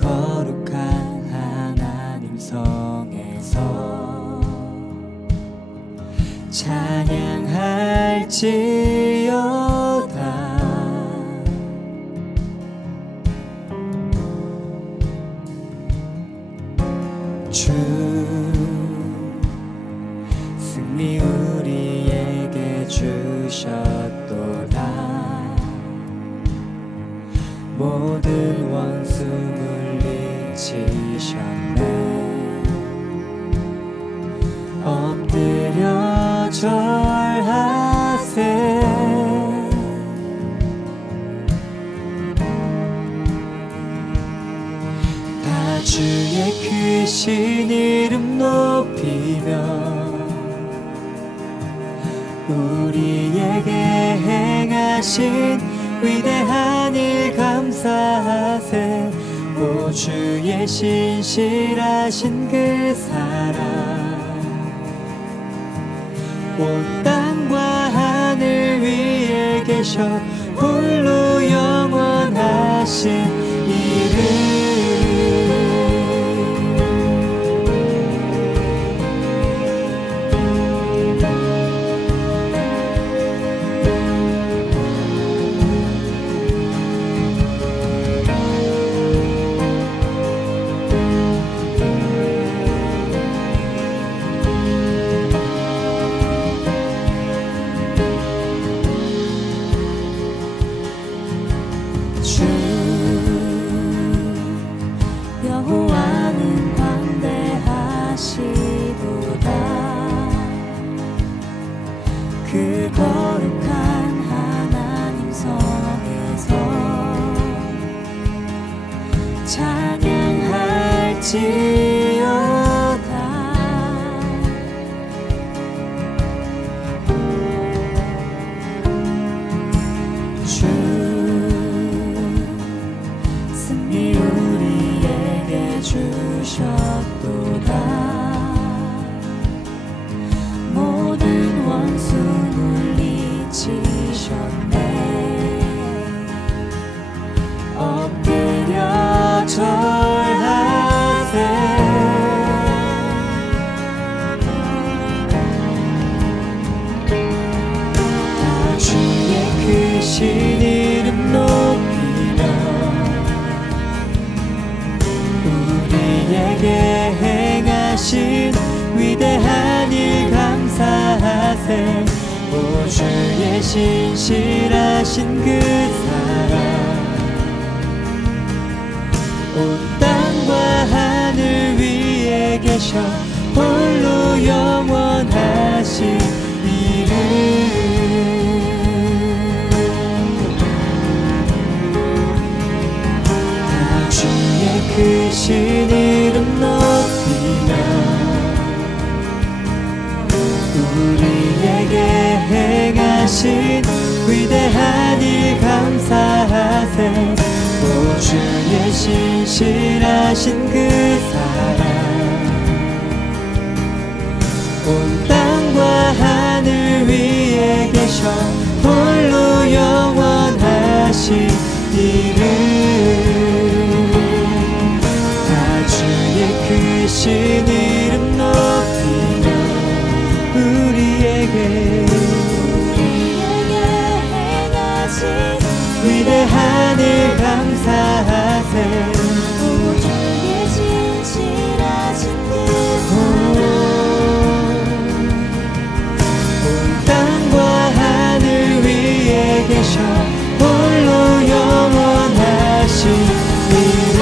거룩한 하나님 성에서 찬양할지어다. 주 승리 우리에게 주셨도다. 모든 원수 물리치셨네. 엎드려 절하세. 다 주의 크신 이름 높이며 우리에게 행하신 위대한 일 감사하세. 오 주의 신실하신 그 사랑 온 땅과 하늘 위에 계셔 홀로 영원하신 이름. 여호와는 광대하시도다. 그 거룩한 하나님 성에서 찬양할지어다. 주 승리 우리에게 주셨도다. 모든 원수 물리치셨네. 엎드려 절하세. 다 주의 크신 이름 높이며 우리에게 행하신 위대한 일 감사하세. 오 주의 신실하신 그 사랑 온 땅과 하늘 위에 계셔 홀로 영원하신 이름. 다 주의 크신 이름 높이며 우리에게 행하신 위대한 일 감사하세. 오 주의 신실하신 그 사랑 온 땅과 하늘 위에 계셔 홀로 영원하신 이름. 다 주의 크신 이름 높이며 우리에게 행하신 위대한 일 감사하세. 오 주의 신실하신 그 온 땅과 하늘 위에 계셔 홀로 영원하신 이름.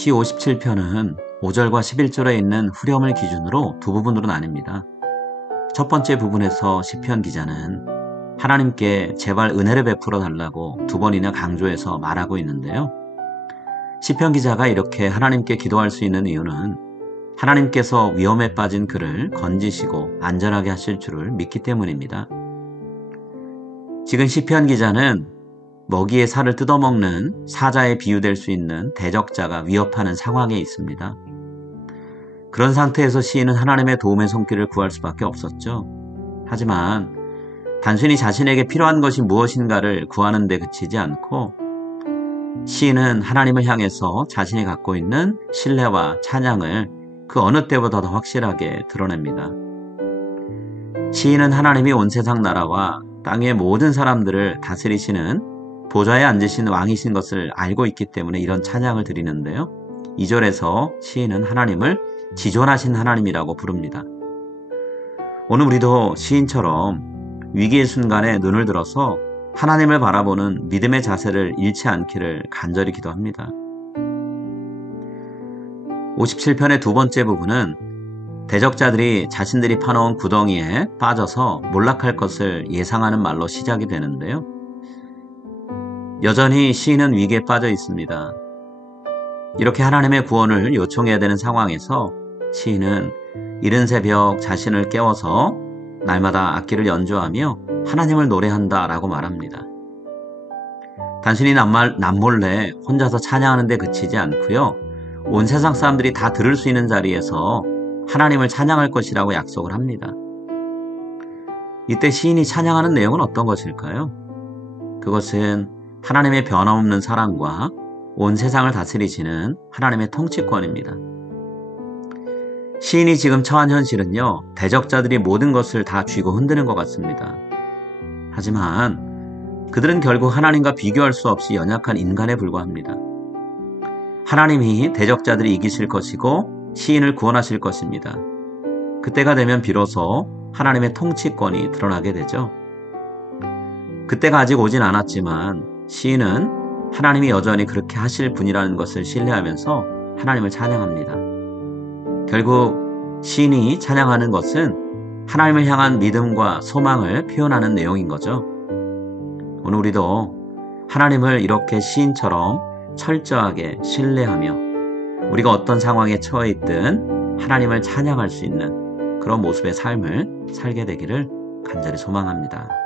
시 57편은 5절과 11절에 있는 후렴을 기준으로 두 부분으로 나뉩니다. 첫 번째 부분에서 시편 기자는 하나님께 제발 은혜를 베풀어 달라고 두 번이나 강조해서 말하고 있는데요. 시편 기자가 이렇게 하나님께 기도할 수 있는 이유는 하나님께서 위험에 빠진 그를 건지시고 안전하게 하실 줄을 믿기 때문입니다. 지금 시편 기자는 먹이의 살을 뜯어먹는 사자에 비유될 수 있는 대적자가 위협하는 상황에 있습니다. 그런 상태에서 시인은 하나님의 도움의 손길을 구할 수밖에 없었죠. 하지만 단순히 자신에게 필요한 것이 무엇인가를 구하는 데 그치지 않고 시인은 하나님을 향해서 자신이 갖고 있는 신뢰와 찬양을 그 어느 때보다 더 확실하게 드러냅니다. 시인은 하나님이 온 세상 나라와 땅의 모든 사람들을 다스리시는 보좌에 앉으신 왕이신 것을 알고 있기 때문에 이런 찬양을 드리는데요. 2절에서 시인은 하나님을 지존하신 하나님이라고 부릅니다. 오늘 우리도 시인처럼 위기의 순간에 눈을 들어서 하나님을 바라보는 믿음의 자세를 잃지 않기를 간절히 기도합니다. 57편의 두 번째 부분은 대적자들이 자신들이 파놓은 구덩이에 빠져서 몰락할 것을 예상하는 말로 시작이 되는데요. 여전히 시인은 위기에 빠져 있습니다. 이렇게 하나님의 구원을 요청해야 되는 상황에서 시인은 이른 새벽 자신을 깨워서 날마다 악기를 연주하며 하나님을 노래한다 라고 말합니다. 단순히 남몰래 혼자서 찬양하는 데 그치지 않고요. 온 세상 사람들이 다 들을 수 있는 자리에서 하나님을 찬양할 것이라고 약속을 합니다. 이때 시인이 찬양하는 내용은 어떤 것일까요? 그것은 하나님의 변함없는 사랑과 온 세상을 다스리시는 하나님의 통치권입니다. 시인이 지금 처한 현실은요, 대적자들이 모든 것을 다 쥐고 흔드는 것 같습니다. 하지만 그들은 결국 하나님과 비교할 수 없이 연약한 인간에 불과합니다. 하나님이 대적자들이 이기실 것이고 시인을 구원하실 것입니다. 그때가 되면 비로소 하나님의 통치권이 드러나게 되죠. 그때가 아직 오진 않았지만 시인은 하나님이 여전히 그렇게 하실 분이라는 것을 신뢰하면서 하나님을 찬양합니다. 결국 시인이 찬양하는 것은 하나님을 향한 믿음과 소망을 표현하는 내용인 거죠. 오늘 우리도 하나님을 이렇게 시인처럼 철저하게 신뢰하며 우리가 어떤 상황에 처해 있든 하나님을 찬양할 수 있는 그런 모습의 삶을 살게 되기를 간절히 소망합니다.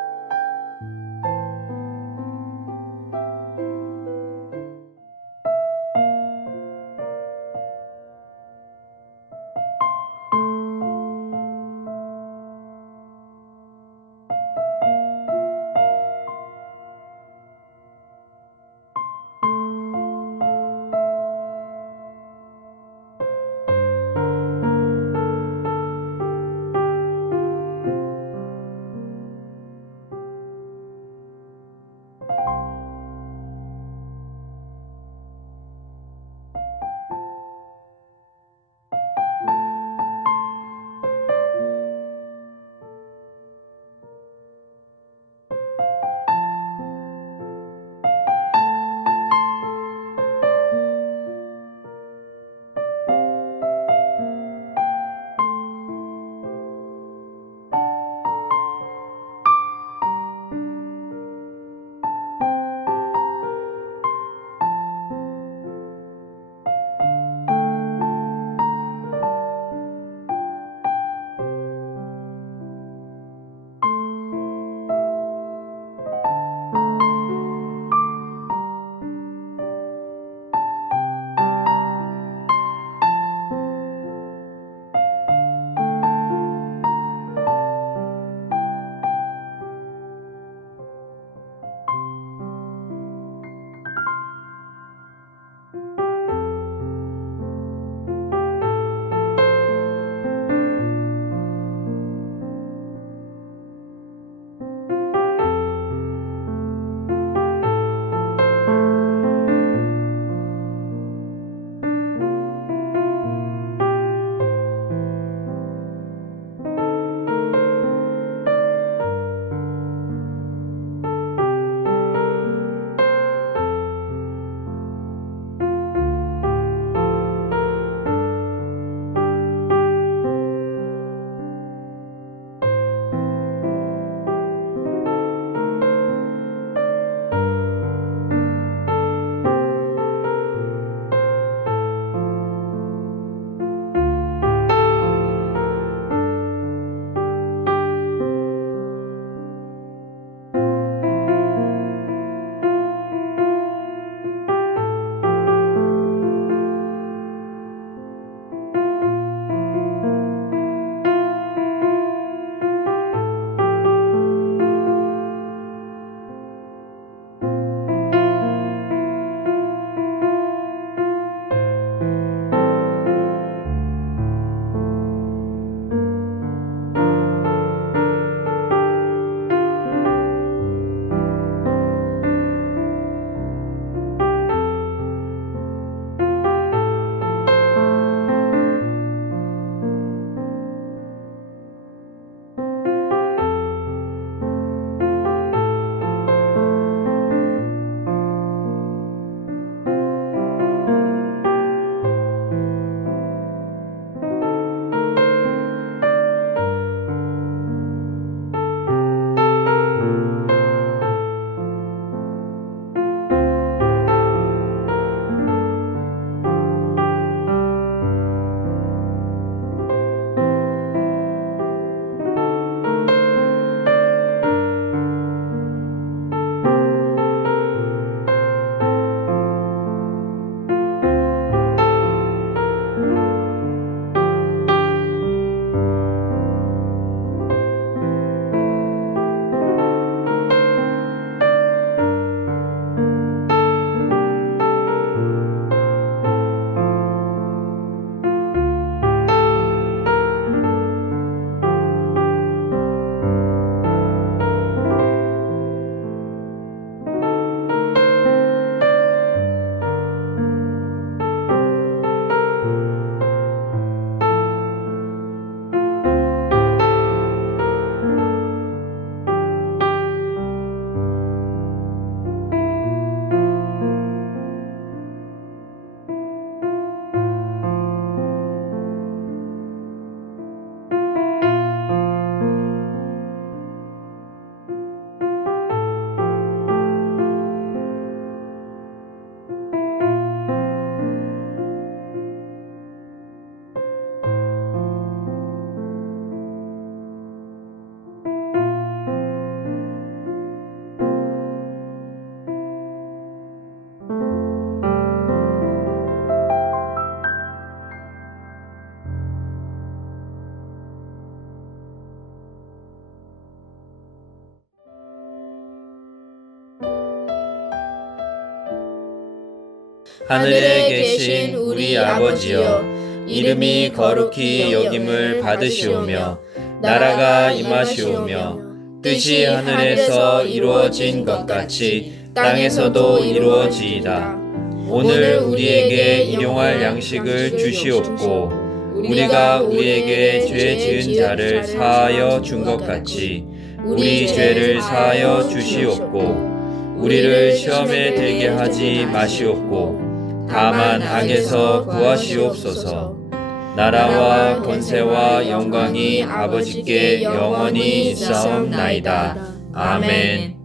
하늘에 계신 우리 아버지여, 이름이 거룩히 여김을 받으시오며 나라가 임하시오며 뜻이 하늘에서 이루어진 것 같이 땅에서도 이루어지이다. 오늘 우리에게 일용할 양식을 주시옵고 우리가 우리에게 죄 지은 자를 사하여 준 것 같이 우리 죄를 사하여 주시옵고 우리를 시험에 들게 하지 마시옵고 다만 악에서 구하시옵소서. 나라와 권세와 영광이 아버지께 영원히 있사옵나이다. 아멘.